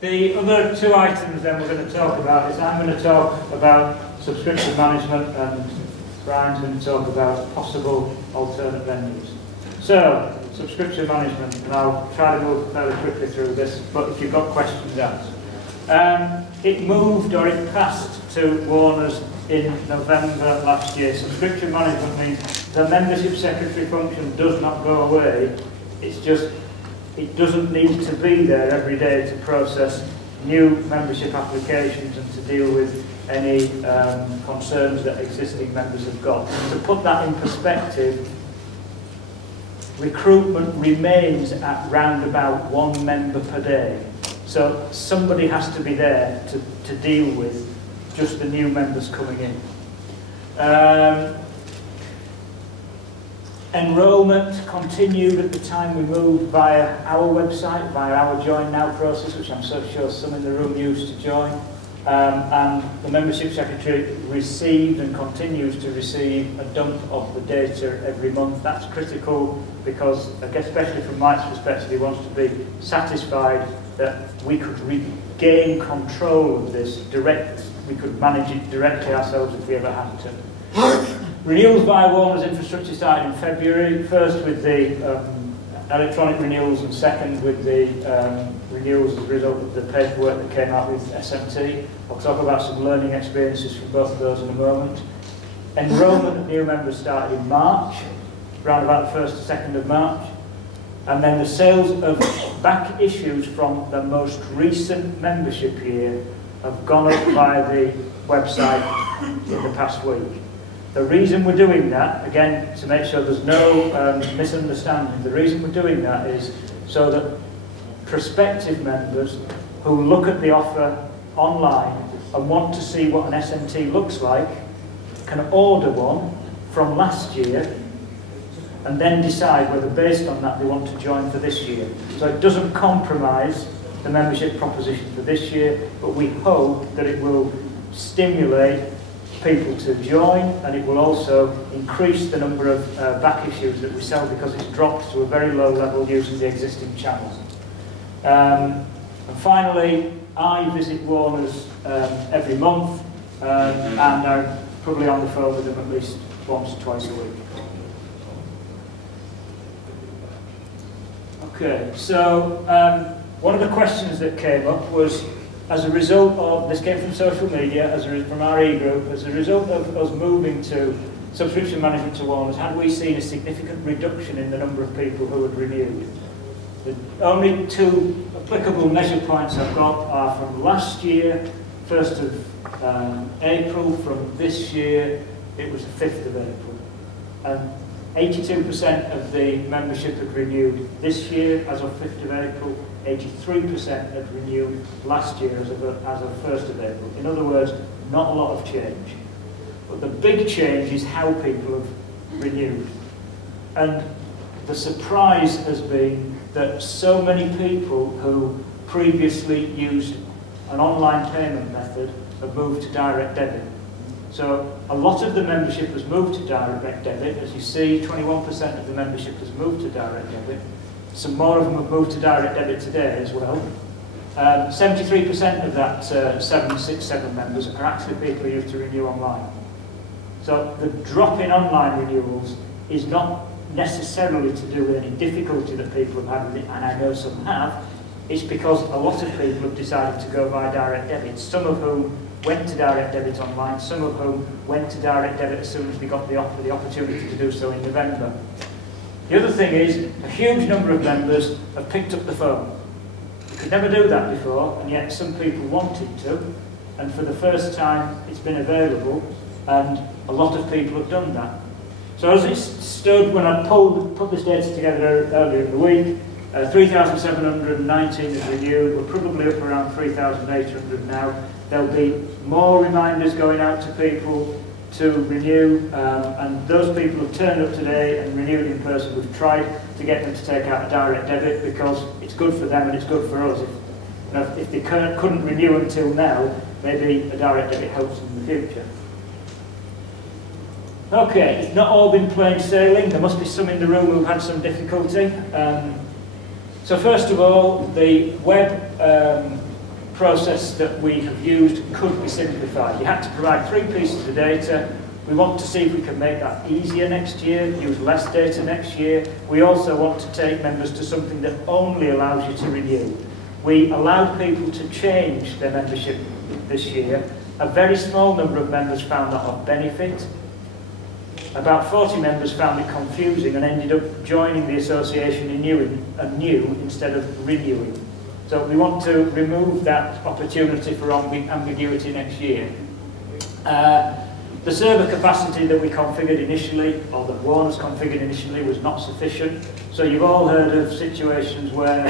The other two items then we're going to talk about is I'm going to talk about subscription management and Brian's going to talk about possible alternate venues. So, subscription management, and I'll try to move fairly quickly through this, but if you've got questions, ask. It moved or it passed to Warner's in November last year. Subscription management means the membership secretary function does not go away. It's just, it doesn't need to be there every day to process new membership applications and to deal with any concerns that existing members have got. To put that in perspective, recruitment remains at round about 1 member per day. So somebody has to be there to deal with just the new members coming in. Enrolment continued at the time we moved via our website, via our Join Now process, which I'm so sure some in the room used to join. And the membership secretary received and continues to receive a dump of the data every month. That's critical because, I guess, especially from Mike's perspective, he wants to be satisfied that we could regain control of this direct. We could manage it directly ourselves if we ever had to. Renewals via Warner's infrastructure started in February, first with the electronic renewals and second with the renewals as a result of the paperwork that came out with SMT. I'll talk about some learning experiences from both of those in a moment. Enrolment of new members started in March, around about the 1st or 2nd of March. And then the sales of back issues from the most recent membership year have gone up via the website in the past week. The reason we're doing that, again, to make sure there's no misunderstanding, the reason we're doing that is so that prospective members who look at the offer online and want to see what an SMT looks like can order one from last year and then decide whether based on that they want to join for this year. So it doesn't compromise the membership proposition for this year, but we hope that it will stimulate people to join, and it will also increase the number of back issues that we sell because it's dropped to a very low level using the existing channels. And finally, I visit Warner's every month, and I'm probably on the phone with them at least once or twice a week. Okay, so one of the questions that came up was, as a result of, this came from social media, from our e-group, as a result of us moving to subscription management to Warner's, had we seen a significant reduction in the number of people who had renewed? The only two applicable measure points I've got are from last year, 1st of April, from this year, it was the 5th of April. And 82% of the membership had renewed this year as of 5th of April, 83% had renewed last year as of 1st of April. In other words, not a lot of change. But the big change is how people have renewed. And the surprise has been that so many people who previously used an online payment method have moved to direct debit. So a lot of the membership has moved to direct debit. As you see, 21% of the membership has moved to direct debit. Some more of them have moved to direct debit today as well. 73% of that 767 members are actually people who used to renew online. So the drop in online renewals is not necessarily to do with any difficulty that people have had with it, and I know some have. It's because a lot of people have decided to go via direct debit, some of whom went to direct debit online, some of whom went to direct debit as soon as they got the opportunity to do so in November. The other thing is, a huge number of members have picked up the phone. You could never do that before, and yet some people wanted to, and for the first time it's been available, and a lot of people have done that. So as it stood when I put this data together earlier in the week, 3,719 is renewed. We're probably up around 3,800 now. There'll be more reminders going out to people to renew, and those people have turned up today and renewed in person. We've tried to get them to take out a direct debit because it's good for them and it's good for us. If they couldn't renew until now, maybe a direct debit helps them in the future. Okay, it's not all been plain sailing. There must be some in the room who've had some difficulty. So first of all, the web process that we have used could be simplified. You had to provide 3 pieces of data. We want to see if we can make that easier next year, use less data next year. We also want to take members to something that only allows you to renew. We allowed people to change their membership this year. A very small number of members found that of benefit. About 40 members found it confusing and ended up joining the association anew instead of renewing. So we want to remove that opportunity for ambiguity next year. The server capacity that we configured initially, or that Warner's configured initially, was not sufficient. So you've all heard of situations where,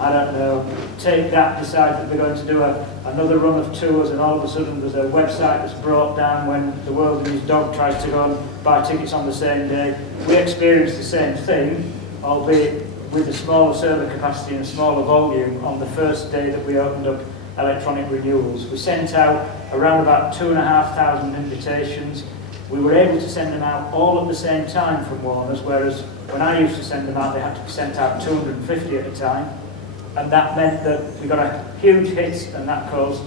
I don't know, Take That decide that they're going to do another run of tours, and all of a sudden there's a website that's brought down when the World and His Dog tries to go and buy tickets on the same day. We experienced the same thing, albeit with a smaller server capacity and a smaller volume on the first day that we opened up electronic renewals. We sent out around about 2,500 invitations. We were able to send them out all at the same time from Warner's, whereas when I used to send them out, they had to be sent out 250 at a time. And that meant that we got a huge hit, and that caused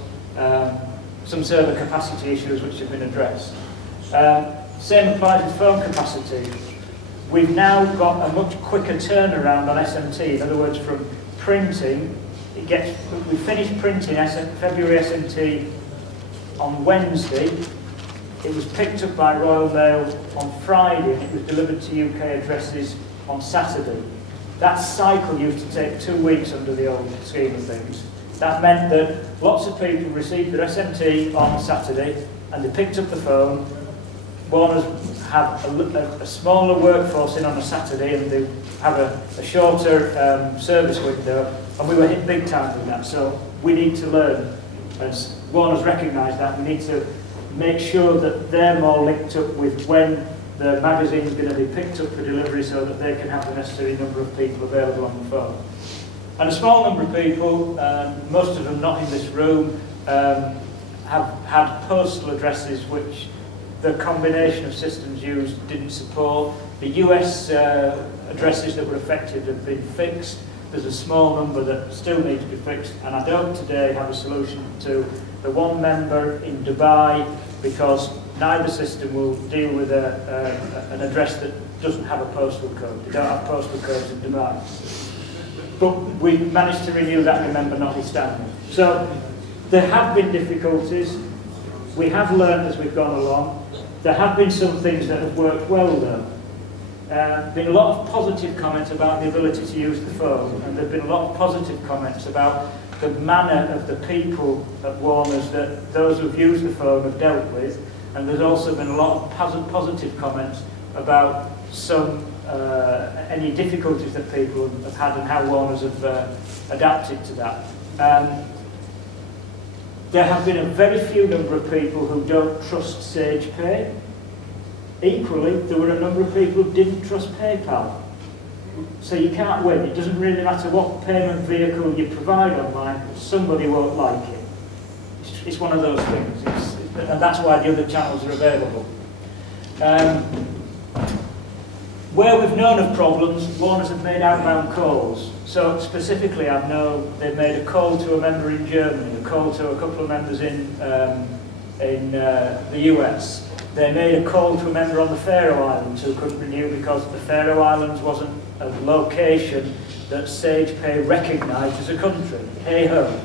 some server capacity issues which have been addressed. Same applies with phone capacity. We've now got a much quicker turnaround on SMT. In other words, from printing, we finished printing February SMT on Wednesday. It was picked up by Royal Mail on Friday, and it was delivered to UK addresses on Saturday. That cycle used to take 2 weeks under the old scheme of things. That meant that lots of people received their SMT on Saturday, and they picked up the phone. Warners have a smaller workforce in on a Saturday, and they have a shorter service window, and we were hit big time with that. So we need to learn, as Warners recognise that, we need to make sure that they're more linked up with when the magazine is going to be picked up for delivery, so that they can have the necessary number of people available on the phone. And a small number of people, most of them not in this room, have had postal addresses which the combination of systems used didn't support. The US addresses that were affected have been fixed. There's a small number that still need to be fixed, and I don't today have a solution to the one member in Dubai, because neither system will deal with an address that doesn't have a postal code. They don't have postal codes in Dubai. But we managed to renew that member notwithstanding. So there have been difficulties. We have learned as we've gone along. There have been some things that have worked well though. Been a lot of positive comments about the ability to use the phone, and there have been a lot of positive comments about the manner of the people at Warner's that those who've used the phone have dealt with, and there's also been a lot of positive comments about any difficulties that people have had and how Warner's have adapted to that. There have been a very few number of people who don't trust Sage Pay. Equally, there were a number of people who didn't trust PayPal. So you can't win. It doesn't really matter what payment vehicle you provide online, somebody won't like it. It's one of those things. And that's why the other channels are available. Where we've known of problems, Warners have made outbound calls. So specifically, I know they've made a call to a member in Germany, a call to a couple of members in the US. They made a call to a member on the Faroe Islands who couldn't renew because the Faroe Islands wasn't a location that SagePay recognised as a country. Hey ho.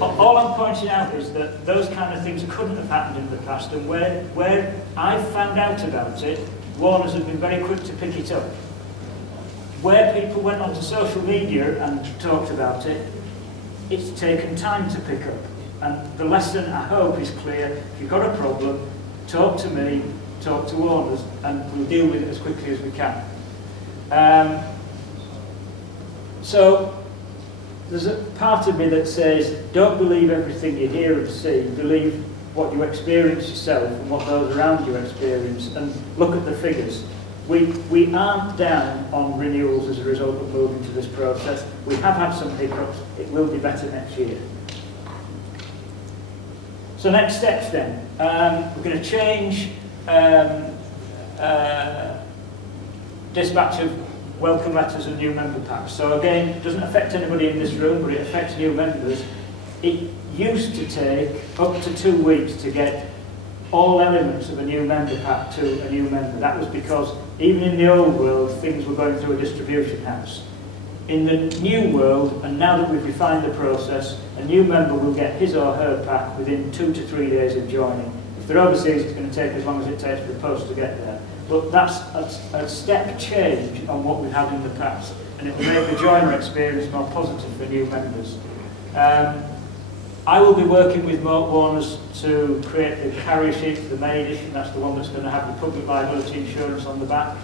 All I'm pointing out is that those kind of things couldn't have happened in the past, and where I found out about it, Warners have been very quick to pick it up. Where people went onto social media and talked about it, it's taken time to pick up. And the lesson, I hope, is clear. If you've got a problem, talk to me, talk to Warners, and we'll deal with it as quickly as we can. So there's a part of me that says, don't believe everything you hear and see, believe what you experience yourself and what those around you experience, and look at the figures. We aren't down on renewals as a result of moving to this process. We have had some hiccups. It will be better next year. So next steps then. We're going to change dispatch of welcome letters and new member packs. So again, it doesn't affect anybody in this room, but it affects new members. It used to take up to 2 weeks to get all elements of a new member pack to a new member. That was because even in the old world, things were going through a distribution house. In the new world, and now that we've refined the process, a new member will get his or her pack within 2 to 3 days of joining. If they're overseas, it's going to take as long as it takes for the post to get there. But that's a step change on what we've had in the past, and it will make the joiner experience more positive for new members. I will be working with Moat Warners to create the carrier sheet for the May edition. That's the one that's going to have the public liability insurance on the back.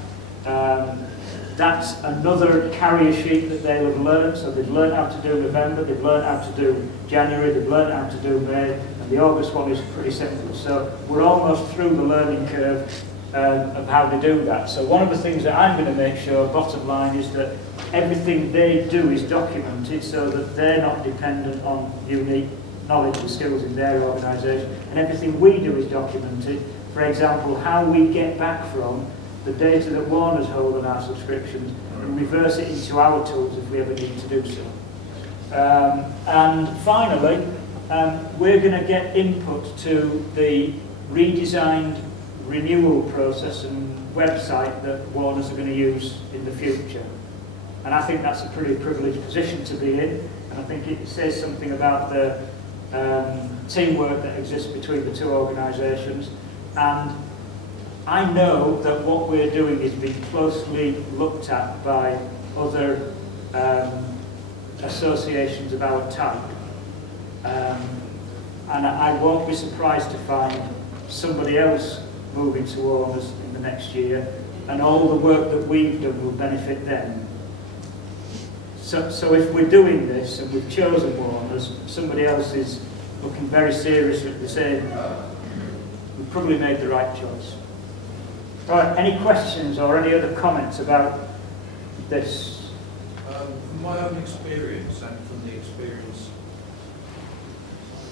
That's another carrier sheet that they'll have learned. So they've learned how to do November, they've learned how to do January, they've learned how to do May, and the August one is pretty simple. So we're almost through the learning curve of how to do that. So one of the things that I'm going to make sure, bottom line, is that everything they do is documented so that they're not dependent on unique knowledge and skills in their organisation, and everything we do is documented. For example, how we get back from the data that Warners hold on our subscriptions and reverse it into our tools if we ever need to do so. And finally, we're going to get input to the redesigned renewal process and website that Warners are going to use in the future. And I think that's a pretty privileged position to be in, and I think it says something about the teamwork that exists between the two organisations. And I know that what we're doing is being closely looked at by other associations of our type. And I won't be surprised to find somebody else moving to Warners in the next year, and all the work that we've done will benefit them. So if we're doing this and we've chosen Warners, somebody else is looking very seriously at the same, we've probably made the right choice. Right, any questions or any other comments about this? From my own experience and from the experience...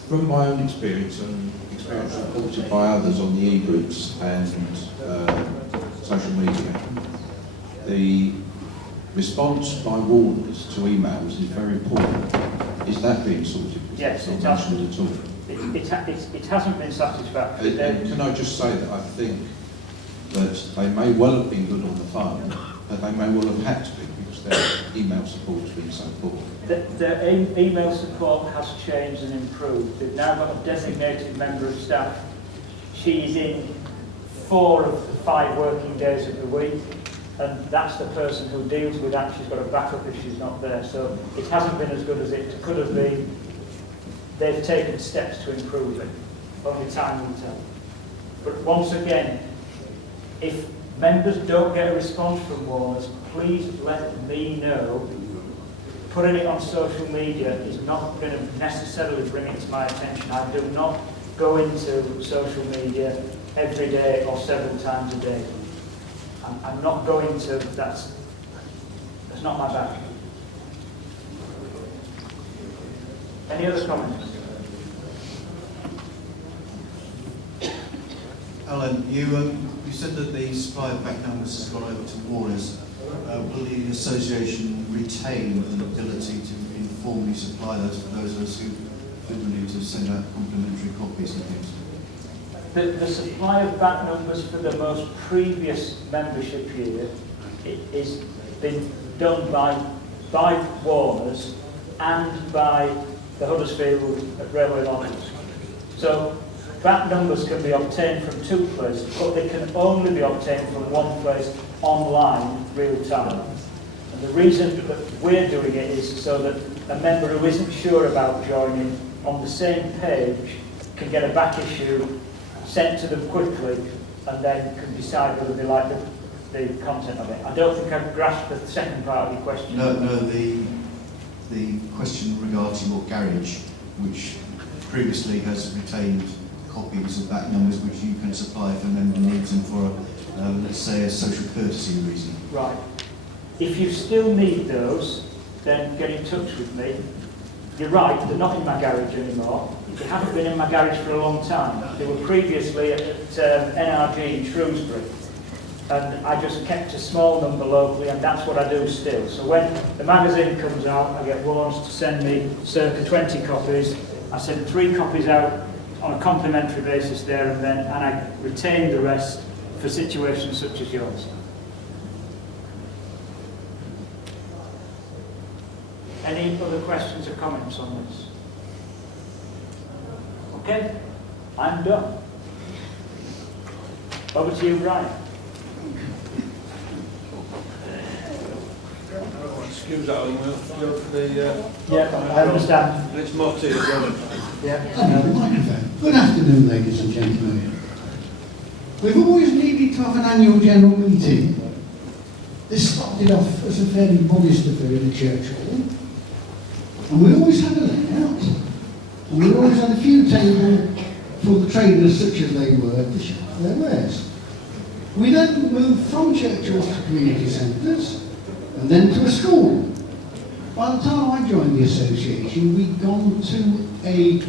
From my own experience and experience reported by others on the e-groups and social media, the response by Warners to emails is very important. Is that being sorted? Yes, it hasn't at all. It hasn't been satisfactory. Can I just say that I think that they may well have been good on the phone, but they may well have had to be because their email support has been so poor. Their email support has changed and improved. They've now got a designated member of staff. She is in 4 of the 5 working days of the week, and that's the person who deals with that. She's got a backup if she's not there. So it hasn't been as good as it could have been. They've taken steps to improve it. Only time will tell. But once again, if members don't get a response from Warners, please let me know. Putting it on social media is not going to necessarily bring it to my attention. I do not go into social media every day or several times a day. I'm not going to, that's not my bag. Any other comments? Alan, you said that the supply of back numbers has gone over to Warners. Will the association retain the ability to informally supply those for those of us who will need to send out complimentary copies and things? The supply of back numbers for the most previous membership year is been done by Warners and by the Huddersfield Railway Lodges. So back numbers can be obtained from 2 places, but they can only be obtained from 1 place online, real time. And the reason that we're doing it is so that a member who isn't sure about joining on the same page can get a back issue sent to them quickly and then can decide whether they like the content of it. I don't think I've grasped the second part of your question. No, the question regarding your garage, which previously has retained copies of back numbers which you can supply if a member needs them for, let's say, a social courtesy reason. Right. If you still need those, then get in touch with me. You're right, they're not in my garage anymore. They haven't been in my garage for a long time. They were previously at NRG in Shrewsbury. And I just kept a small number locally, and that's what I do still. So when the magazine comes out, I get Warners to send me circa 20 copies, I sent 3 copies out on a complimentary basis there and then, and I retained the rest for situations such as yours. Any other questions or comments on this? Okay, I'm done. Over to you, Brian. Excuse that, we'll go for the... Yeah, I understand. It's more to you. Yeah. Good afternoon, ladies and gentlemen. We've always needed to have an annual general meeting. This started off as a fairly modest affair in the church hall, and we always had a layout, and we always had a few tables for the traders, such as they were, to show their wares. We then moved from church halls to community centres, and then to a school. By the time I joined the association, we'd gone to a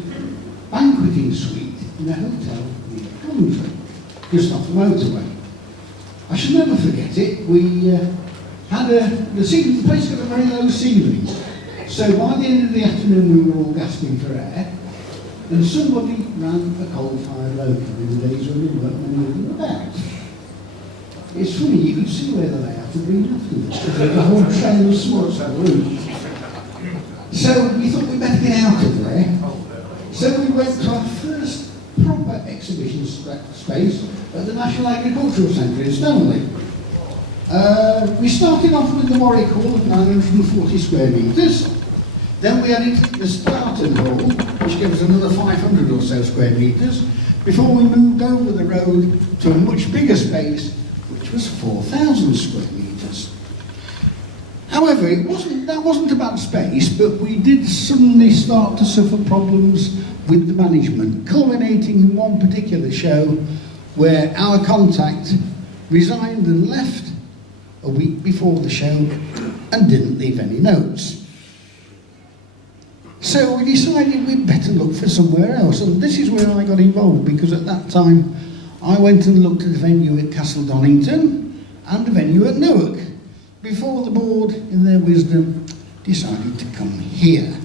banqueting suite in a hotel near Coventry, just off the motorway. I shall never forget it. We had the place got a very low ceiling, so by the end of the afternoon we were all gasping for air, and somebody ran a coal-fired local in the days when there weren't many of them about. It's funny, you could see where the layout had been afterwards, because there was a whole trail of smoke on the roof. So we thought we'd better get out of there. So we went to our first proper exhibition space at the National Agricultural Centre in Stanley. We started off with the Warwick Hall of 940 square metres. Then we added the Starton Hall, which gave us another 500 or so square metres, before we moved over the road to a much bigger space, which was 4,000 square metres. However, that wasn't about space, but we did suddenly start to suffer problems with the management, culminating in one particular show where our contact resigned and left a week before the show and didn't leave any notes. So we decided we'd better look for somewhere else, and this is where I got involved, because at that time I went and looked at a venue at Castle Donington and a venue at Newark, before the board, in their wisdom, decided to come here.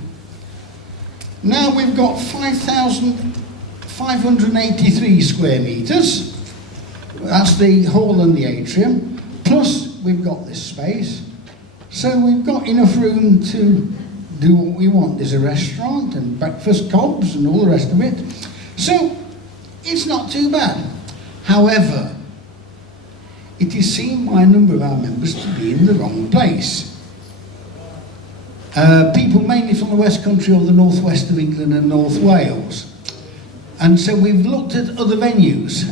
Now we've got 5,583 square metres. That's the hall and the atrium. Plus, we've got this space. So we've got enough room to do what we want. There's a restaurant and breakfast cobs and all the rest of it. So, it's not too bad. However, it is seen by a number of our members to be in the wrong place. People mainly from the West Country or the northwest of England and North Wales. And so we've looked at other venues.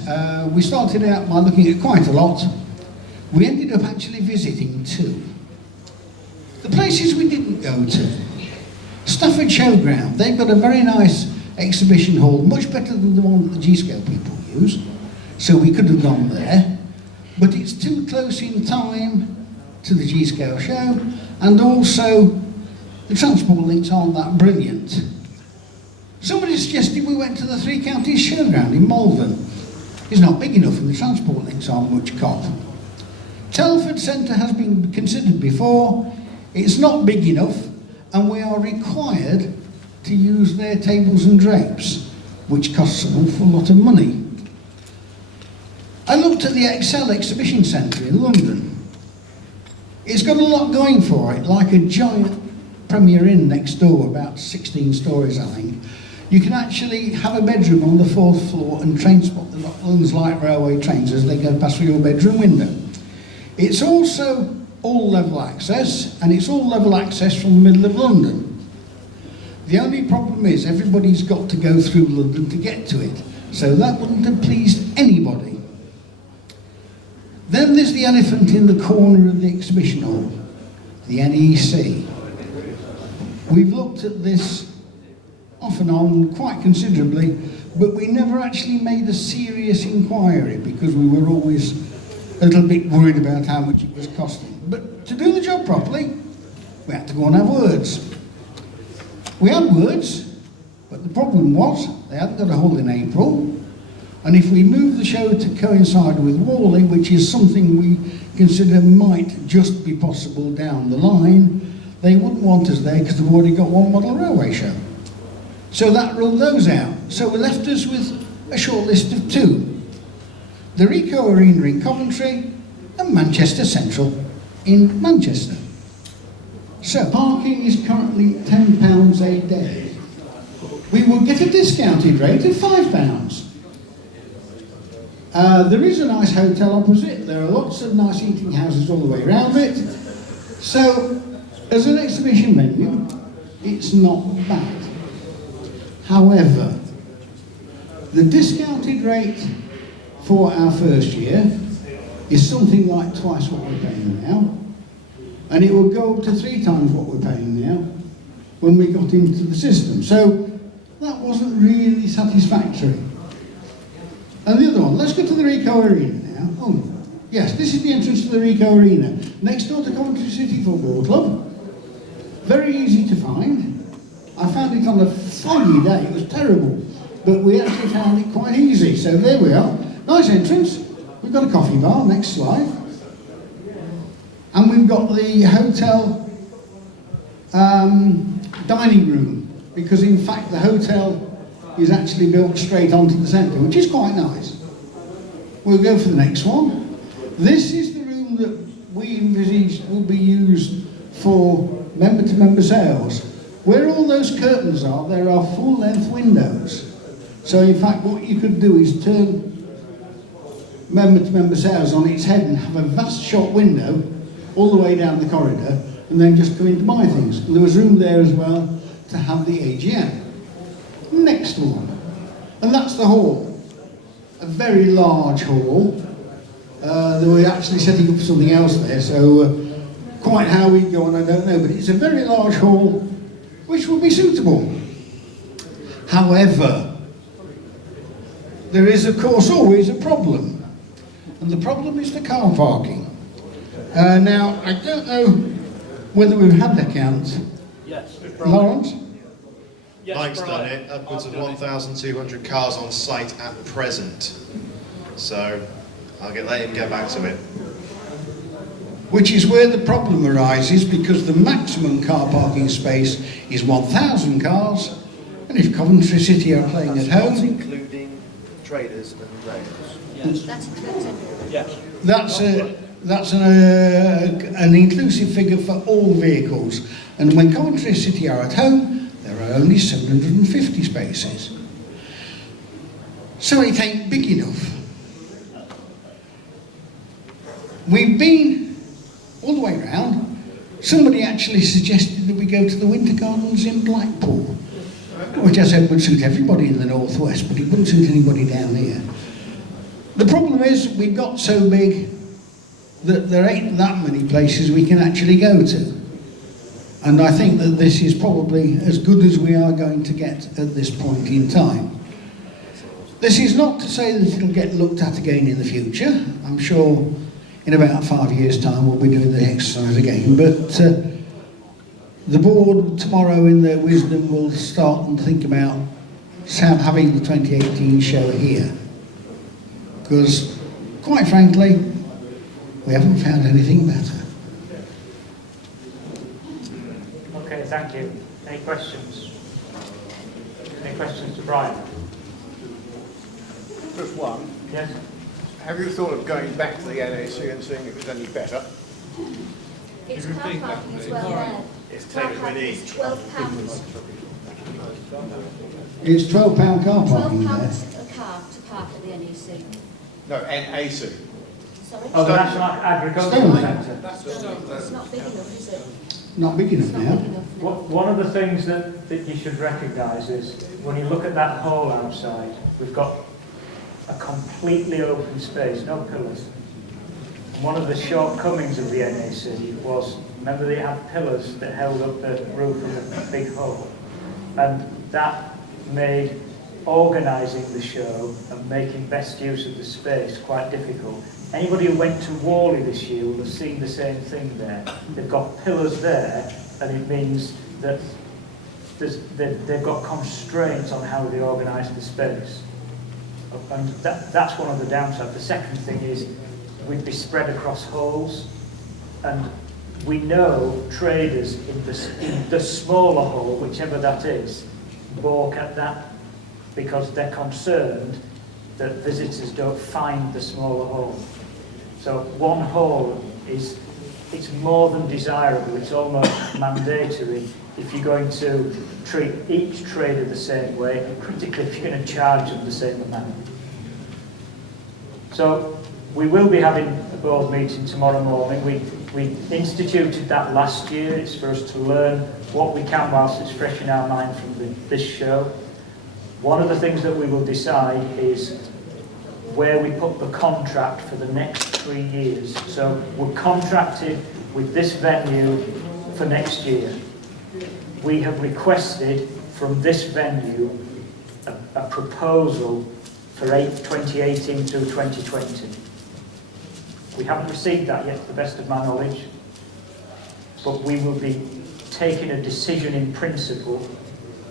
We started out by looking at quite a lot. We ended up actually visiting 2. The places we didn't go to. Stafford Showground, they've got a very nice exhibition hall, much better than the one that the G-Scale people use. So we could have gone there. But it's too close in time to the G-Scale show, and also the transport links aren't that brilliant. Somebody suggested we went to the Three Counties Showground in Malvern. It's not big enough and the transport links aren't much cop. Telford Centre has been considered before. It's not big enough, and we are required to use their tables and drapes, which costs an awful lot of money. I looked at the Excel Exhibition Centre in London. It's got a lot going for it, like a giant Premier Inn next door, about 16 stories I think. You can actually have a bedroom on the 4th floor and train spot the London's light railway trains as they go past through your bedroom window. It's also all level access, and it's all level access from the middle of London. The only problem is everybody's got to go through London to get to it, so that wouldn't have pleased anybody. Then there's the elephant in the corner of the exhibition hall, the NEC. We've looked at this off and on quite considerably, but we never actually made a serious inquiry because we were always a little bit worried about how much it was costing. But to do the job properly, we had to go and have words. We had words, but the problem was they hadn't got a hall in April, and if we moved the show to coincide with Whalley, which is something we consider might just be possible down the line, they wouldn't want us there because they've already got one model railway show. So that ruled those out. So we left us with a short list of 2. The Rico Arena in Coventry and Manchester Central in Manchester. So parking is currently £10 a day. We would get a discounted rate of £5. There is a nice hotel opposite. There are lots of nice eating houses all the way around it. So, as an exhibition venue, it's not bad. However, the discounted rate for our first year is something like twice what we're paying now, and it will go up to 3 times what we're paying now when we got into the system. So that wasn't really satisfactory. And the other one, let's go to the Rico Arena now. Oh, yes, this is the entrance to the Rico Arena, next door to Coventry City Football Club. Very easy to find. I found it on a foggy day, it was terrible, but we actually found it quite easy. So there we are, nice entrance. We've got a coffee bar, next slide. And we've got the hotel dining room, because in fact the hotel is actually built straight onto the centre, which is quite nice. We'll go for the next one. This is the room that we envisaged would be used for member-to-member sales. Where all those curtains are, there are full-length windows. So in fact what you could do is turn member-to-member sales on its head and have a vast shop window all the way down the corridor, and then just go in to buy things. And there was room there as well to have the AGM. Next one, and that's the hall. A very large hall. They were actually setting up something else there, so quite how we go on I don't know, but it's a very large hall which will be suitable. However, there is of course always a problem, and the problem is the car parking. Now, I don't know whether we've had the count. Yes. Lawrence? Yes, Mike's done Brian. it, upwards of 1,200 cars on site at present. So I'll let him get back to it. Which is where the problem arises, because the maximum car parking space is 1,000 cars, and if Coventry City are playing at home, Including traders and rails. That's included. Yes. that's an inclusive figure for all vehicles. And when Coventry City are at home, there are only 750 spaces. So it ain't big enough. We've been all the way around. Somebody actually suggested that we go to the Winter Gardens in Blackpool, which I said would suit everybody in the northwest, but it wouldn't suit anybody down here. The problem is we've got so big that there ain't that many places we can actually go to. And I think that this is probably as good as we are going to get at this point in time. This is not to say that it'll get looked at again in the future. I'm sure in about 5 years' time we'll be doing the exercise again. But the board tomorrow in their wisdom will start and think about having the 2018 show here. Because, quite frankly, we haven't found anything better. Okay, thank you. Any questions? Any questions to Brian? Just one. Yes? Have you thought of going back to the NAC and seeing if it's any better? It's car parking as well there. It's Car taken parking with is £12. It's £12 car parking there. £12 a car to park at the NEC. No, NAC. Sorry? Oh, the National Agricultural Sterling. Centre. It's not big enough, is it? Not big enough It's not now. big enough. No. One of the things that you should recognise is when you look at that hall outside, we've got a completely open space, no pillars. And one of the shortcomings of the NAC was, remember they had pillars that held up the roof of the big hall, and that made organising the show and making best use of the space quite difficult. Anybody who went to Whalley this year will have seen the same thing there. They've got pillars there, and it means that they've got constraints on how they organise the space. And that's one of the downsides. The second thing is we'd be spread across halls, and we know traders in the smaller hall, whichever that is, balk at that because they're concerned that visitors don't find the smaller hall. So one hall it's more than desirable, it's almost mandatory if you're going to treat each trader the same way, and critically if you're going to charge them the same amount. So we will be having a board meeting tomorrow morning. We instituted that last year. It's for us to learn what we can whilst it's fresh in our mind from this show. One of the things that we will decide is where we put the contract for the next 3 years. So we're contracted with this venue for next year. We have requested from this venue a proposal for 2018 to 2020. We haven't received that yet, to the best of my knowledge, but we will be taking a decision in principle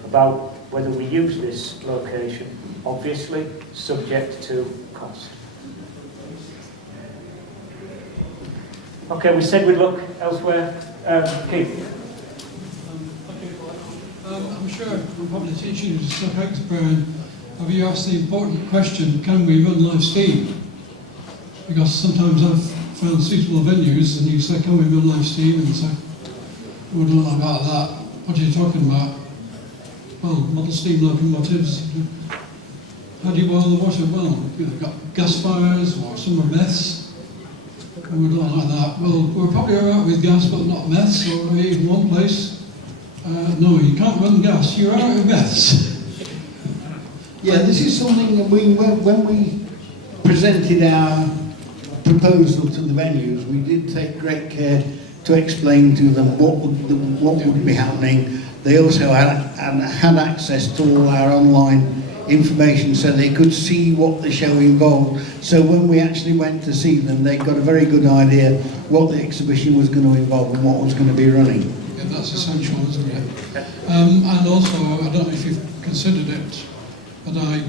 about whether we use this location, obviously subject to cost. Okay, we said we'd look elsewhere. Keith. I'm sure I'm probably teaching you to suck eggs, Brian. Have you asked the important question, can we run live stream? Because sometimes I've found suitable venues and you say, can we run live stream? And say, we don't know about that. What are you talking about? Well, model steam locomotives. How do you boil the water? Well, you've got gas fires or some are meths. We don't like that. Well, we're probably alright with gas, but not meths, or in one place. No, you can't run gas, you're out of meths. Yeah, this is something that when we presented our proposal to the venues, we did take great care to explain to them what would be happening. They also had access to all our online information so they could see what the show involved. So when we actually went to see them, they got a very good idea what the exhibition was going to involve and what was going to be running. Yeah, that's essential, isn't it? And also, I don't know if you've considered it, but I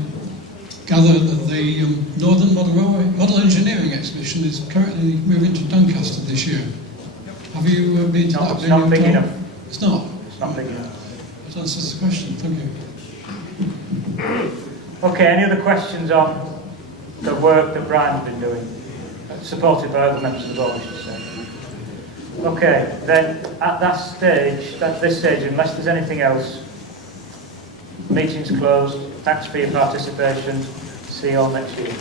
gather that the Northern Model Engineering Exhibition is currently moving to Doncaster this year. Have you been to that? It's not big enough. It's not? It's not big enough. That answers the question, thank you. Okay, any other questions on the work that Brian's been doing? Supported by other members of the board, I should say. Okay, then at this stage, unless there's anything else, meeting's closed. Thanks for your participation. See you all next year.